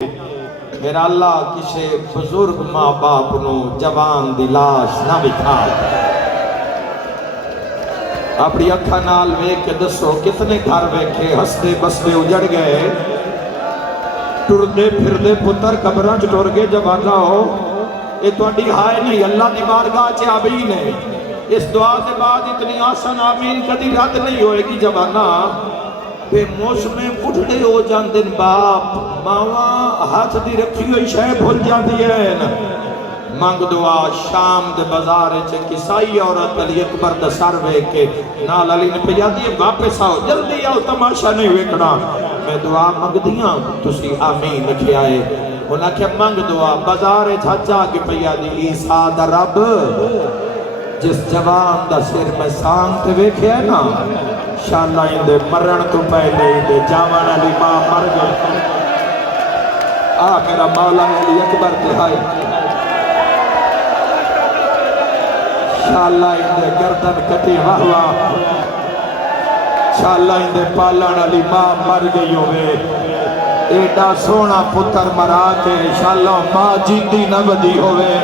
میرا اللہ کسی بزرگ ماں باپ نو جوان دی لاش نہ بکھا اپنی اکھا نال ویکھ کے دسو کتنے گھر ویکھے ہستے بستے اجڑ گئے ٹردے پھردے پتر قبراں چ ٹر گئے جوانا ہو یہ تہاڈی ہائے نہیں اللہ دی بارگاہ چ آمین ہے اس دعا کے بعد اتنی آسان آمین کدی رد نہیں ہوئے گی جوانا بے موسم بڑھڑے ہو جاندن باپ ماواں ہاتھ دی رکھی ہوئی شے بھول جاندی ہے مانگ دعا شام دے بازار چ کسائی عورت علی اکبر دا سر ویکھ کے نال علی نے پجاتی ہے واپس آؤ جلدی آؤ تماشا نہیں ویکھنا میں دعا منگدیاں تسی آمین لکھے آئے انہاں کہ منگ دعا بازار چھاچا کے پجاتی عیسیٰ دا رب جس جوان دا سر میں سانگ تے ویکھے ہے نا شالا اندے مرن تو پہلے اندے جاوان علی ماں مر گئے میرا مولا علی اکبر تہائی شالا اندے گردن کٹی واہ واہ شالا اندے پالان علی ماں مر گئی ہوئے ایڈا سونا پتر مرا کے شالا ماں جیتی نہ بدی ہوئے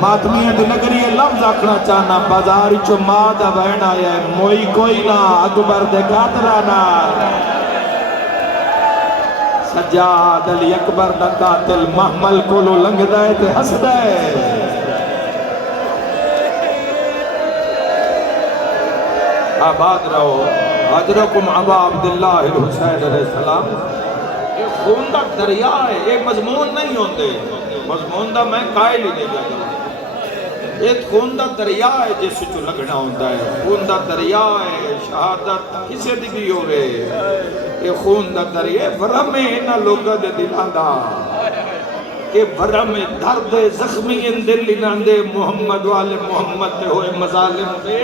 ماتمیہ دی نگری لفظ آکھنا چاہنا بازار چو ماں دا بہن آیا ہے موئی کوئی نہ اکبر دے قاتلانا سجاد علی اکبر دا قاتل محمل کولو لنگ دائے تے ہس دائے آباد رہو حضرکم ابا عبداللہ الحسین علیہ السلام یہ خون دا دریا ہے یہ مضمون نہیں ہوندے مضمون دا میں قائل ہی نہیں لگا ایک خون دا دریا ہے جس جو لگنا ہوتا ہے خون دا دریا ہے شہادت کسے دی بھی ہوئے یہ خون دا دریا ہے ورم اینا لوگا دے دلانا کہ ورم درد زخمی ان دل لناندے محمد والے محمد دے ہوئے مظالم دے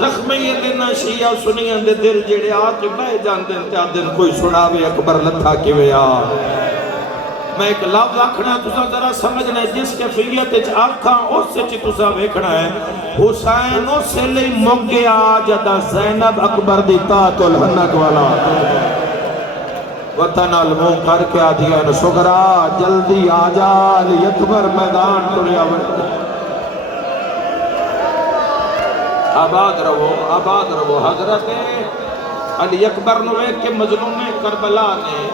زخمی دینا شیعہ سنیاں دے دل جڑے آج بہ جاندے تے دن کوئی سناوے اکبر لتھا کی ویا میں ایک لفظ آکھنا تسا ذرا سمجھنا ہے جس کے فیلیت اچھ آکھاں اس سے چی تسا ویکھنا ہے حسین اس سے لئی مگے آجدہ زینب اکبر دی تات الحنک والا وطن المون کر کے آدھیا سگرا جلدی آجا علی اکبر میدان ٹریا بڑھتے آباد رہو حضرت علی اکبر نوے کے مظلوم کربلا نے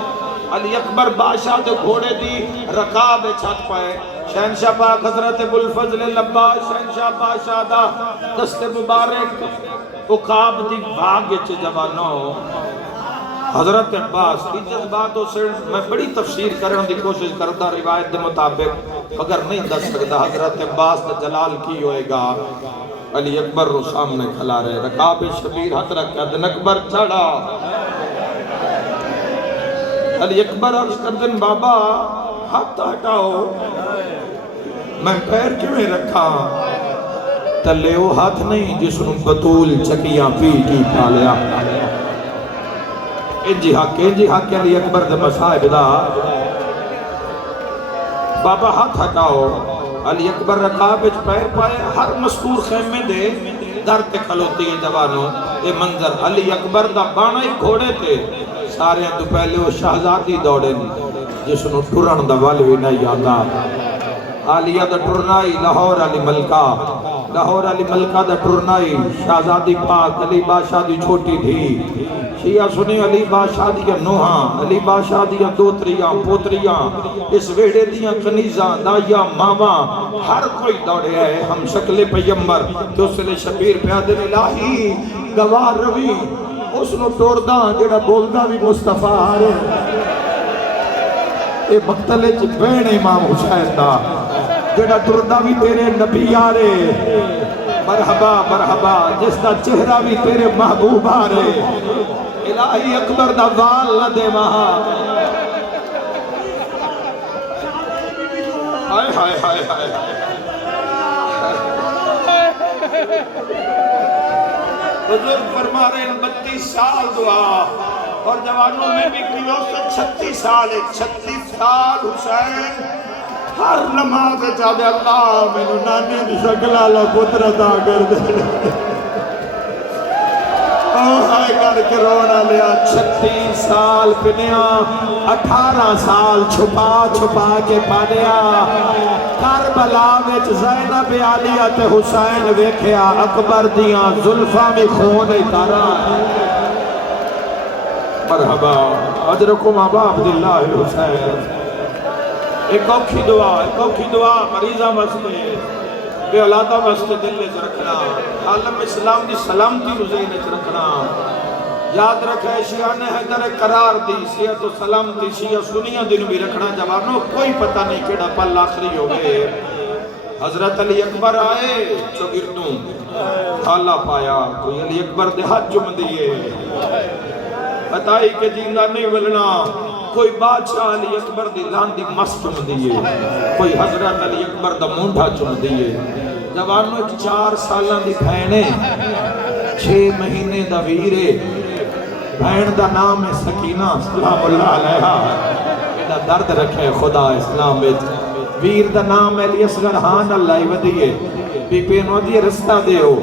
علی اکبر بادشاہ دے گھوڑے دی رکاب چھت پائے شہنشاہ پاک حضرت ابوالفضل العباس شہنشاہ بادشاہ دا دست مبارک اقاب دی بھاگ چ جوانو حضرت عباس کی جذباتوں سے میں بڑی تفسیر کرنے دی کوشش کرتا روایت دے مطابق مگر نہیں دس سکتا حضرت عباس دا جلال کی ہوئے گا علی اکبر رو سامنے کھلا رہے رکاب شبیر ہاتھ رکھا دن اکبر چڑھا علی اکبر عرض کر دن بابا ہاتھ ہٹاؤ میں پیر کیوں رکھا تلے وہ ہاتھ نہیں جس نے بطول چکیاں پی کی پالیا انجی حق علی اکبر دے مسائب دا بابا ہاتھ ہٹاؤ علی اکبر رکاب اچھ پیر پائے ہر مذکور خیمے دے در تے کھلوتی ہے جوانوں یہ منظر علی اکبر دا بانا ہی گھوڑے تھے سارے ہیں تو پہلے وہ شہزادی دوڑے جس نے ٹرن دا والوی نہیں آگا آلیہ دا ٹرنائی لاہور علی ملکہ دا ٹرنائی شہزادی پاک علی بادشاہ دی چھوٹی تھی شیعہ سنی علی بادشاہ دیا نوہاں علی بادشاہ دیا دوتریاں پوتریاں اس ویڑے دیا کنیزاں دائیاں ماما ہر کوئی دوڑے ہے ہم شکل پیمبر تو اس لئے شبیر پیادر الہی گوار روی اس نو ٹورداں جڑا بولدہ بھی مصطفیٰ آرے اے مقتلے چھ بین امام حسین دا جڑا ٹوردہ بھی تیرے نبی آرے مرحبا جس دا چہرہ بھی تیرے محبوب آرے الہی اکبر دا وال نہ دے مہا ہائے بزرگ فرما رہے ہیں 32 سال دعا اور جوانوں میں بھی کی وقت 36 سال ہے 36 سال حسین ہر نماز چاہتے اللہ میں نانی بھی شکل اللہ پتر عطا کر دے ہائے کر کے رونا لیا 36 سال پنیا 18 سال چھپا چھپا کے پانیا کربلا وچ زینب عالیہ تے حسین ویکھیا اکبر دیاں زلفاں میں خون اتارا مرحبا اجرکم ابا عبداللہ الحسین ایک اوکھی دعا مریضہ واسطے بے اولادہ واسطے دل وچ رکھنا عالم اسلام دی سلامتی نو ذہن وچ رکھنا یاد رکھے شیعہ نے حیدر قرار دی سیحت و سلامتی شیعہ سنیہ دن بھی رکھنا جوانوں کوئی پتہ نہیں کیڑا پل آخری ہوئے حضرت علی اکبر آئے چوگردوں حالہ پایا کوئی علی اکبر دے ہاتھ چم دیئے بتائی کہ جیندہ نہیں ملنا کوئی بادشاہ علی اکبر دی لان دی مس چم دیئے کوئی حضرت علی اکبر دا مونڈھا چم دیئے جوانوں 4 سالہ دی بھینے 6 مہینے دا ویرے بھین دا نام ہے سکینہ سلام اللہ علیہ ایڈا درد رکھے خدا اسلام بیت ویر دا نام ہے علی اصغر ہان اللہ ودیئے بی پینو دیئے رستہ دیو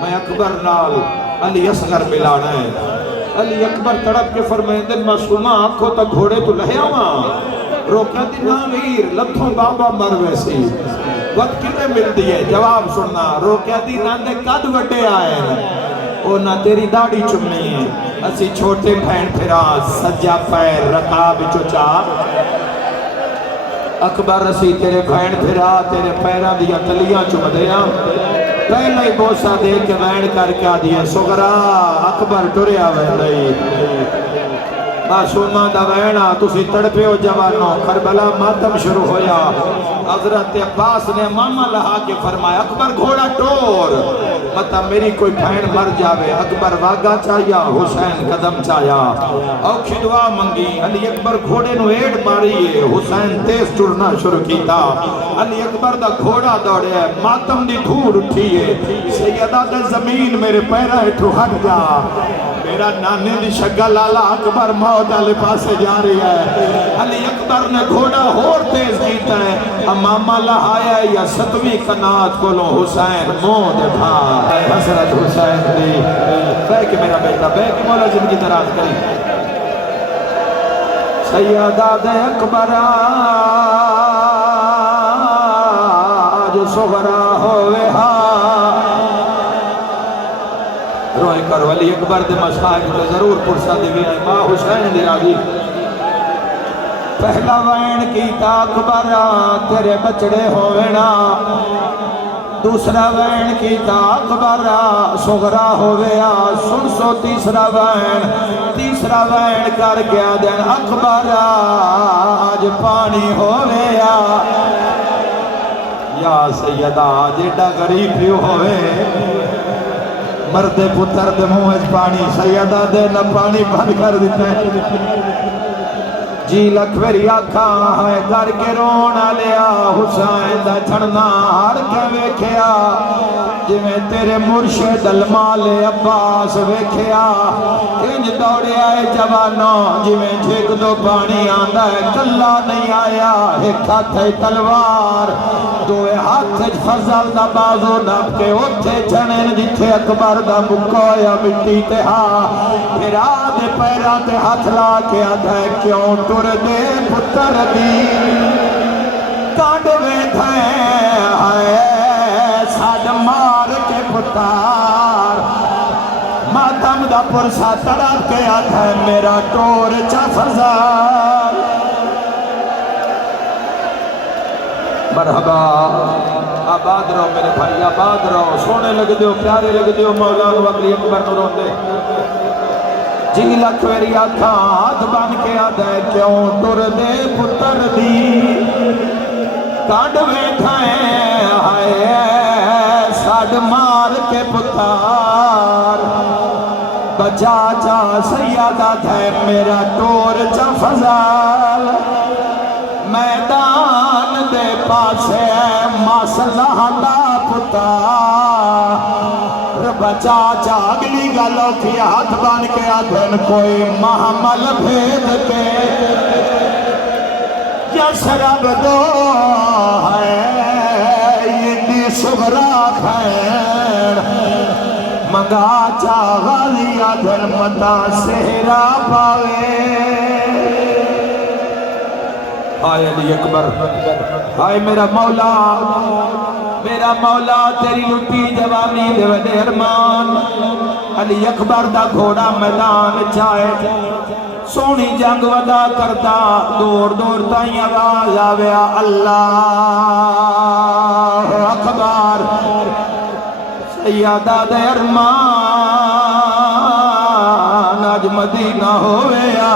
میں اکبر نال علی اصغر ملانا ہے علی اکبر تڑپ کے فرمائے دن معصومہ آنکھوں تک گھوڑے تو لہے آواں روکیا دی نا ویر لتھوں بابا مر ویسی وقت کنے مل دیئے جواب سننا روکیا دی نا دے قد وٹے آئے او نہ تیری داڑھی چمنی ہے اسی چھوٹے بھین پھرا سجا پیر رکاب چوچا اکبر اسی تیرے بھین پھرا تیرے پیرہ دیا تلیاں چم دیا پہلے ہی بوسا دے کے بین کر کے آدھیا سگرا اکبر ٹریا ویندائی معصومہ دا وینا تسی تڑپے ہو جوانوں کربلا ماتم شروع ہویا حضرت عباس نے ماما لہا کے فرمایا اکبر گھوڑا ٹور مطا میری کوئی بھین مر جاوے اکبر واگا چاہیا حسین قدم چاہیا اوکھی دعا منگی علی اکبر گھوڑے نو ایڈ ماریے حسین تیز ٹرنا شروع کیتا علی اکبر دا گھوڑا دوڑے ماتم دی دھور اٹھیے سیدہ دے زمین میرے پیرہ اٹھو ہٹ جا میرا نانے دی شگا لالا اکبر موت علی پاسے جا رہی ہے علی اکبر نے گھوڑا ہور تیز کیتا ہے امامہ لہایا یا 7ویں قنات کولوں حسین موت بھائی حضرت حسین دی بیک میرا بیٹا بیک مولا زندگی دراز کری سیدہ دے اکبر آج صغرا ہوئے روئے کرو علی اکبر دے مشاہد تے ضرور پرسا دی وینے ماں حسین دی راضی پہلا وین کیتا اکبر تیرے بچڑے ہوئینا دوسرا وین کیتا اکبر صغرا ہوئیا سن سو تیسرا وین کر گیا دین اکبر آج پانی ہوئیا یا سیدہ جیڈا غریب بھی ہوئے مرد پتر دے موج پانی سیدہ دے نہ پانی بند کر دیتے جی لکھوری آکھاں ہے کر کے رونا لیا حسین دا چھڑنا ہر کے ویکھیا جی میں تیرے مرشد المال عباس ویکھیا انج دوڑے آئے جوانوں جی میں جھگ دو پانی آندہ ہے کلا نہیں آیا ایک ہاتھ ہے تلوار دوے ہاتھ فضل دا بازو نب کے اٹھے چھنین جتھے اکبر دا مکویا مٹی تے ہاں پھر آدھے پیرا تے ہاتھ لا کے آدھے کیوں ٹر دے پتر دی کانڈ ویدھے آئے ساڑھ مار کے پتار ماتم دا پرسا تڑپ کے آدھے میرا ٹور چا فضل مرحبا آباد رہو میرے بھائی آباد رہو سونے لگ دیو پیارے لگ دیو مولانا علی اکبر نو روندے جی لکھوری آکھاں ہاتھ بن کے آدھے کیوں ٹر دے پتر دی کانڈ ویکھائیں آئے ساڑھ مار کے پتار بچا چا سیادہ تھے میرا ٹور چا فضل میدان دے پاسے مسلح دا پتار بچا چا اگلی گلوں کی ہاتھ بان کے آدھن کوئی محمل بھید کے یا شراب دو ہے یہ دی صغرا خیر منگا چا غازیا دل متا سہرا پاوے ہائے علی اکبر ہائے میرا مولا تیری لٹی جوانی دے وڈے ارمان علی اکبر دا گھوڑا میدان چاہے سونی جنگ ودا کرتا دور تائیں آواز آویا اللہ اکبر سیادہ دے ارمان آج مدینہ ہویا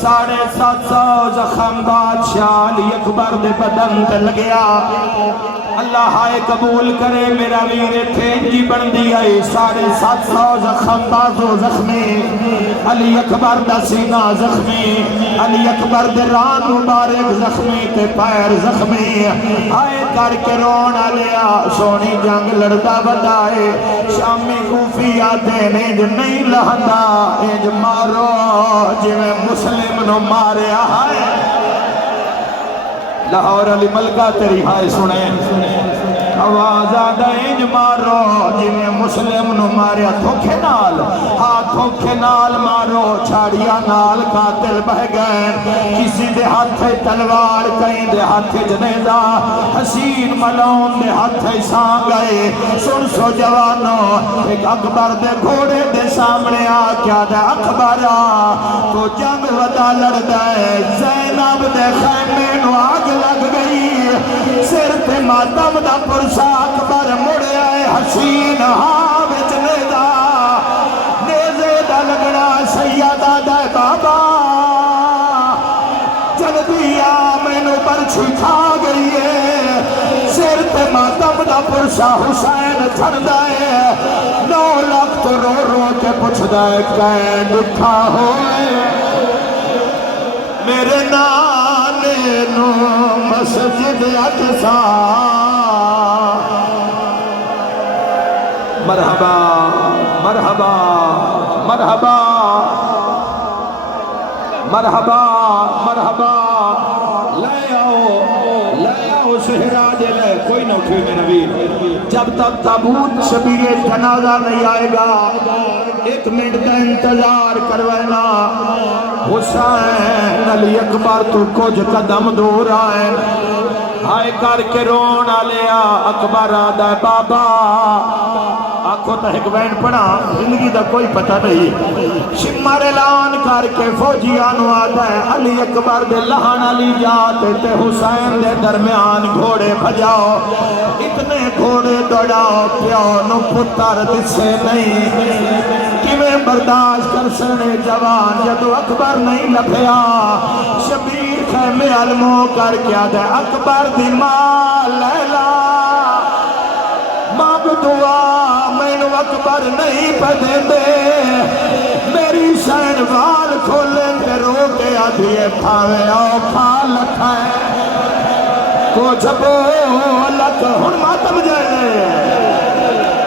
750 زخم بادشاہ علی اکبر دے بدن تے لگیا اللہ ہائے قبول کرے میرا ویر تھینجی بندی آئی 750 زخم بازو زخمی علی اکبر دا سینہ زخمی علی اکبر دے ران مبارک زخمی تے پیر زخمی آئے کر کے رونا لیا سونی جنگ لڑتا بدائے شامی کوفی آتے نیج نہیں لہندا ایج مارو جی میں مسلم نو مارے آئے لاہور علی ملکہ تیری ہائے سنیں آواز آدائیں مارو جی میں مسلم نو ماریا دھوکے نال دھوکے نال مارو چھاڑیا نال قاتل بہ گئے کسی دے ہاتھ تلوار کہیں دے ہاتھ جنیزہ حسین ملون دے ہاتھ سان گئے سن سو جوانو ایک اکبر دے گھوڑے دے سامنے کیا دے اکبر تو جنگ ودا لڑ دائے زینب دے خیمے نو آگ لگ گئی سر تے ماتم دا پرسا اکبر مڑے آئے حسین وچ نیزے دا لگنا سیادہ دے بابا جلدی مینو برچھی کھا گئی ہے سر تے ماتم دا پرسا حسین چھڑ دائے 9 لاکھ تو رو کے پوچھ دائے کہیں دکھا ہوئے میرے نانے نو مسجد اقصا مرحبا مرحبا مرحبا مرحبا مرحبا لے آؤ سہراج لے کوئی نہ اٹھوئے میرے نبی جب تک تابوت شبیر جنازہ نہیں آئے گا 1 منٹ کا انتظار کروائنا حسین علی اکبر تو کچھ قدم دور آئے ہائے کر کے رونا لیا اکبر آدھا بابا آنکھوں تا ایک وین پڑھا زندگی دا کوئی پتہ نہیں شمار اعلان کر کے فوجیانو آدھا ہے علی اکبر دے لہن علی جاتے تے حسین دے درمیان گھوڑے بھجاؤ اتنے گھوڑے دوڑاؤ پیو نو پتر دسے نہیں کیویں برداشت کر سنے جوان جدو اکبر نہیں لپیا شبیر خیمے علمو کر کیا دے اکبر دی ماں لیلا مانگ دعا مینو اکبر نہیں پدے دے میری شہن وال کھولیں تے رو کے آدھیے پھاوے آؤ کھا لکھائے کچھ بولت ہن ماتم جائے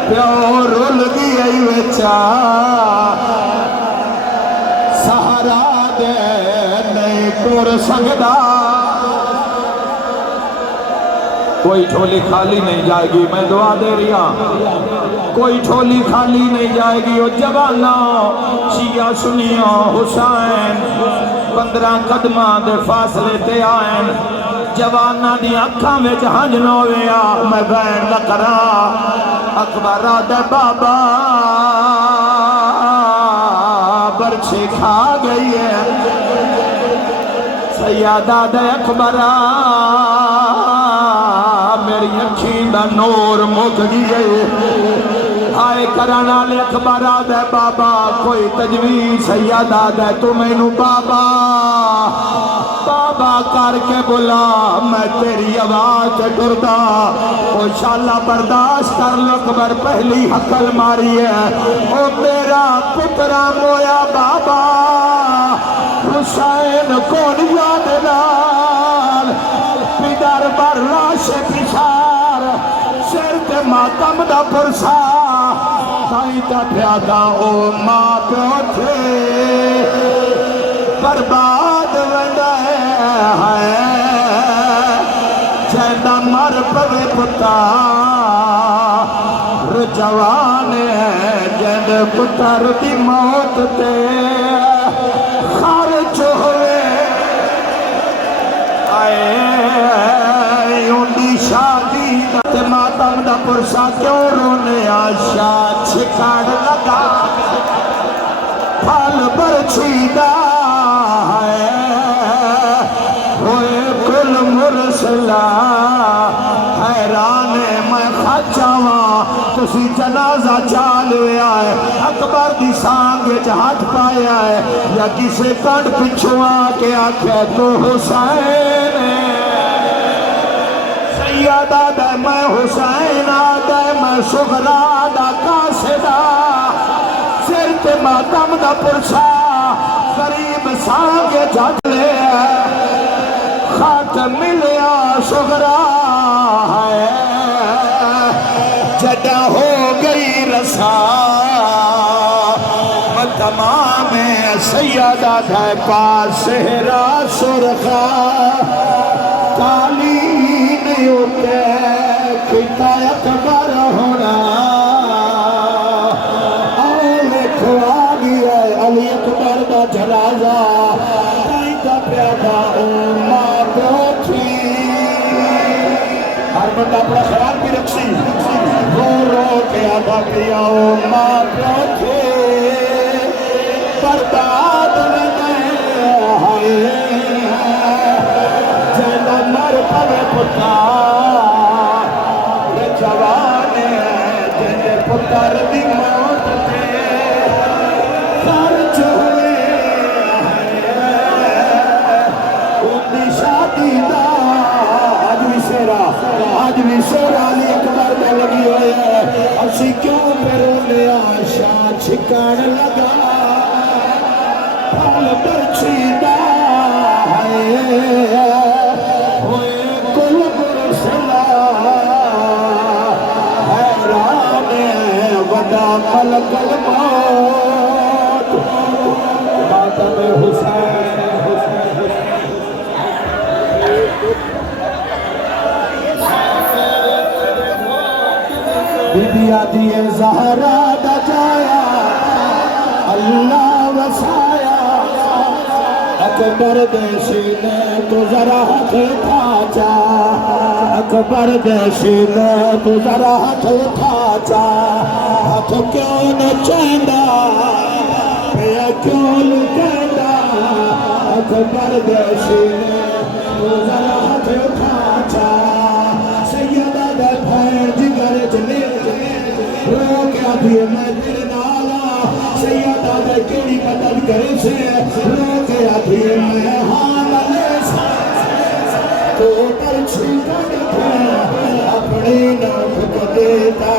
پیو رول گئی وچا سہارا دے نہیں کور سنگدا کوئی جھولی خالی نہیں جائے گی میں دعا دے رہا کوئی جھولی خالی نہیں جائے گی او جوانا شیعہ سنیاں حسین 15 قدمہ دے فاصلے تے آئین جوانا دی اکھاں میں جہاں جنویا میں بین لکرا اکبر دے بابا برچے کھا گئی ہے سیادہ دے اکبر میری اکھیں دا نور مک گئے آئے کرانا لے اکبر دے بابا کوئی تجویز سیادہ دے تو میں نو بابا بابا کر کے بلا میں تیری آواز ڈردا او شالا برداشت کر لو اکبر پہلی حقل ماری ہے او میرا پترا مویا بابا حسین کون یاد لال پیدر بر لاش پشار سر تے ماتم دا پرسا تائیں تا پیادا او ماں پیو تھے برباد وندہ ہے جیدہ مر پوے پتا جوان ہے جد پتر دی موت تے خرچ ہوئے آئے اندی شادی تے ماتم دا پرسا کیوں رونے آشا چھکاڑ لگا پھل برچیدہ ہے ہوئے کل مرسلہ حیران میں خچاواں تسی جنازہ چالوے آئے اکبر دی سانگے ہاتھ پائے آئے یا کسے کنڈ پچھوا کے آکھے تو حسین سیدہ دے میں حسین دے میں صغرا دا قاصدہ سر تے ماتم دا پرسا قریب سانگے جھٹ لے خط ملیا صغرا ہے جدہ ہو گئی رسا تمام سیدہ دے پاس سہرا سرخا تعلیم اٹھے کتا اکبر ہونا آلے کھوانی ہے علی اکبر دا جنازہ تائیں دا پیدا امہ بوٹھی ہر بندہ اپنا خیال بھی رکھسی رو کے آدھا پیا امہ بوٹھی برداد میں آئے جنہ مر پوے پتا جوان جنہ پتر دی موت تے خرچ ہوئے اندی شادی دا آج بھی سیرا علی اکبر میں لگی ہوئے ہے اسی کیوں پھر انہیں آشا چھکان لگا پھل برچیدہ ہے ہوئے کل مرسلہ حیران ودا ملک الموت ماتم حسین بی بی آدھی زہرا دا جایا اللہ وسایا اکبر دے سینے تو ذرا ہاتھ اٹھا جا اکبر دے سینے تو ذرا ہاتھ اٹھا جا ہاتھ کیوں نہ چیندا پیا کیوں لکیندا اکبر دے سینے تو ذرا ہاتھ اٹھا جا سیدہ دے پھیر جگر جلے رو کے آدھی میں تیرے نالا سیدہ دے کیڑی مدد کرے سے رو کے آدھی میں حاملے سے تو پرچھی کر کے اپنی نوک کو دیتا